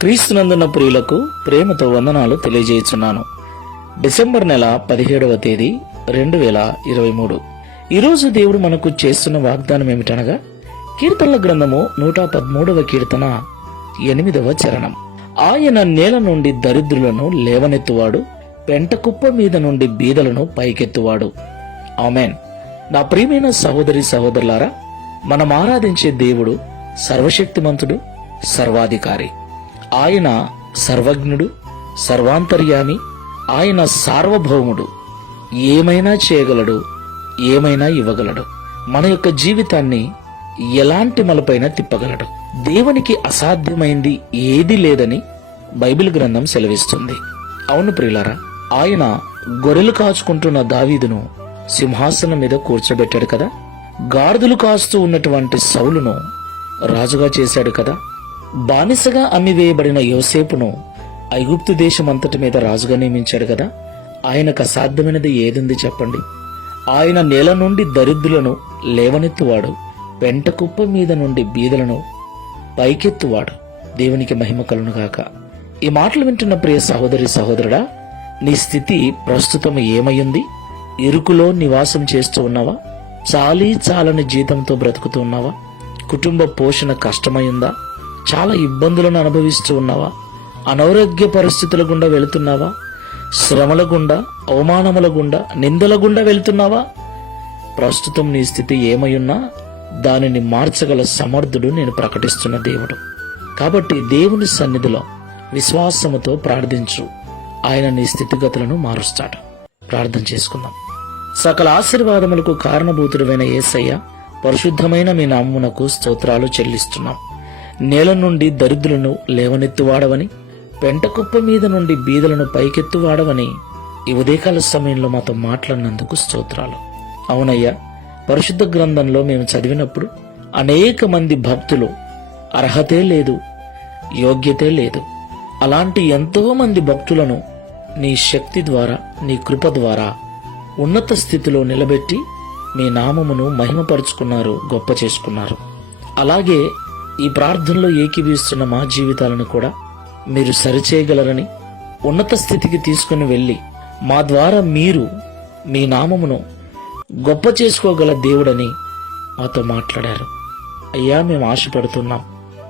క్రీస్తునందున్న ప్రియులకు ప్రేమతో వందనాలు తెలియజేస్తున్నాను. డిసెంబర్ నెల 17వ తేదీ 2023. ఈరోజు దేవుడు మనకు చేస్తున్న వాగ్దానం ఏమిటనగా, కీర్తనల గ్రంథము 113వ కీర్తన 8వ చరణం. ఆయన నేల నుండి దరిద్రులను లేవనెత్తువాడు, పెంట కుప్ప మీద నుండి బీదలను పైకెత్తువాడు. ఆమెన్. నా ప్రియమైన సహోదరి సహోదరులారా, మనం ఆరాధించే దేవుడు సర్వశక్తిమంతుడు, సర్వాధికారి. ఆయన సర్వజ్ఞుడు, సర్వాంతర్యామి. ఆయన సార్వభౌముడు. ఏమైనా చేయగలడు, ఏమైనా ఇవ్వగలడు. మన యొక్క జీవితాన్ని ఎలాంటి మలుపైనా తిప్పగలడు. దేవునికి అసాధ్యమైంది ఏదీ లేదని బైబిల్ గ్రంథం సెలవిస్తుంది. అవును ప్రియులారా, ఆయన గొర్రెలు కాచుకుంటున్న దావీదును సింహాసనం మీద కూర్చోబెట్టాడు కదా. గాడిదలు కాస్తూ ఉన్నటువంటి సౌలును రాజుగా చేశాడు కదా. బానిసగా అమ్మివేయబడిన యోసేపును ఐగుప్తు దేశమంతటి మీద రాజుగా నియమించాడు కదా. ఆయనకు అసాధ్యమైనది ఏదుంది చెప్పండి? ఆయన నేల నుండి దరిద్రులను లేవనెత్తువాడు, పెంట కుప్ప మీద నుండి బీదలను పైకెత్తువాడు. దేవునికి మహిమ కలుగునుగాక. ఈ మాటలు వింటున్న ప్రియ సహోదరి సహోదరుడా, నీ స్థితి ప్రస్తుతం ఏమయ్యింది? ఇరుకులో నివాసం చేస్తూ ఉన్నావా? చాలని జీతంతో బ్రతుకుతూ ఉన్నావా? కుటుంబ పోషణ కష్టమైందా? చాలా ఇబ్బందులను అనుభవిస్తూ ఉన్నావా? అనారోగ్య పరిస్థితుల గుండా వెళుతున్నావా? శ్రమల గుండా, అవమానముల గుండా, నిందల గుండా వెళుతున్నావా? ప్రస్తుతం నీ స్థితి ఏమయ్యున్నా దానిని మార్చగల సమర్థుడు నేను ప్రకటిస్తున్న దేవుడు. కాబట్టి దేవుని సన్నిధిలో విశ్వాసముతో ప్రార్థించు. ఆయన నీ స్థితిగతులను మారుస్తాడు. ప్రార్థన చేసుకుందాం. సకల ఆశీర్వాదములకు కారణభూతుడైన యేసయ్య, పరిశుద్ధమైన మీ నామమునకు స్తోత్రాలు చెల్లిస్తున్నాం. నేల నుండి దరిద్రులను లేవనెత్తువాడవని, పెంట కుప్ప మీద నుండి బీదలను పైకెత్తువాడవని ఈ ఉదయకాల సమయంలో మాతో మాట్లాడినందుకు స్తోత్రాలు. అవునయ్యా, పరిశుద్ధ గ్రంథంలో మేము చదివినప్పుడు అనేక మంది భక్తులు అర్హతే లేదు, యోగ్యతే లేదు. అలాంటి ఎంతో మంది భక్తులను నీ శక్తి ద్వారా, నీ కృప ద్వారా ఉన్నత స్థితిలో నిలబెట్టి మీ నామమును మహిమపరుచుకున్నారు, గొప్ప చేసుకున్నారు. అలాగే ఈ ప్రార్థనలో ఏకీభవిస్తున్న మా జీవితాలను కూడా మీరు సరిచేయగలరని, ఉన్నత స్థితికి తీసుకుని వెళ్ళి మా ద్వారా మీరు మీ నామమును గొప్ప చేసుకోగల దేవుడని మాతో మాట్లాడారు. అయ్యా, మేము ఆశపడుతున్నాం.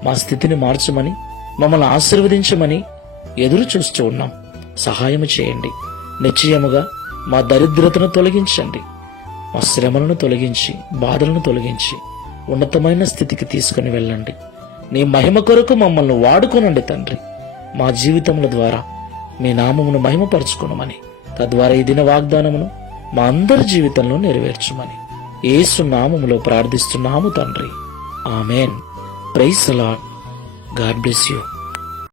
మా స్థితిని మార్చమని, మమ్మల్ని ఆశీర్వదించమని ఎదురు చూస్తూ ఉన్నాం. సహాయం చేయండి. నిశ్చయముగా మా దరిద్రతను తొలగించండి. మా శ్రమలను తొలగించి, బాధలను తొలగించి ఉన్నతమైన స్థితికి తీసుకుని వెళ్ళండి. నీ మహిమ కొరకు మమ్మల్ని వాడుకొనండి తండ్రి. మా జీవితముల ద్వారా మీ నామమును మహిమపరచుకునమని, తద్వారా ఈ దిన వాగ్దానమును మా అందరి జీవితంలో నెరవేర్చుమని యేసు నామములో ప్రార్థిస్తున్నాము తండ్రి. Amen. Praise the Lord. God bless you.